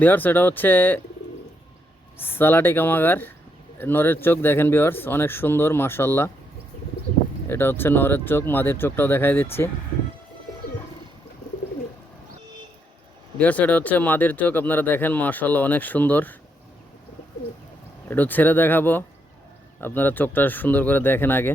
Viewers, এটা হচ্ছে সালাটি কামাগার। নরের চোখ দেখেন ভিউয়ার্স, অনেক সুন্দর মাশাআল্লাহ। এটা হচ্ছে নরের চোখ, মাদের চোখটাও দেখাই দিচ্ছি ভিউয়ার্স। এটা হচ্ছে মাদের চোখ, আপনারা দেখেন মাশাআল্লাহ অনেক সুন্দর। একটু ছেড়ে দেখাবো, আপনারা চোখটা সুন্দর করে দেখেন আগে।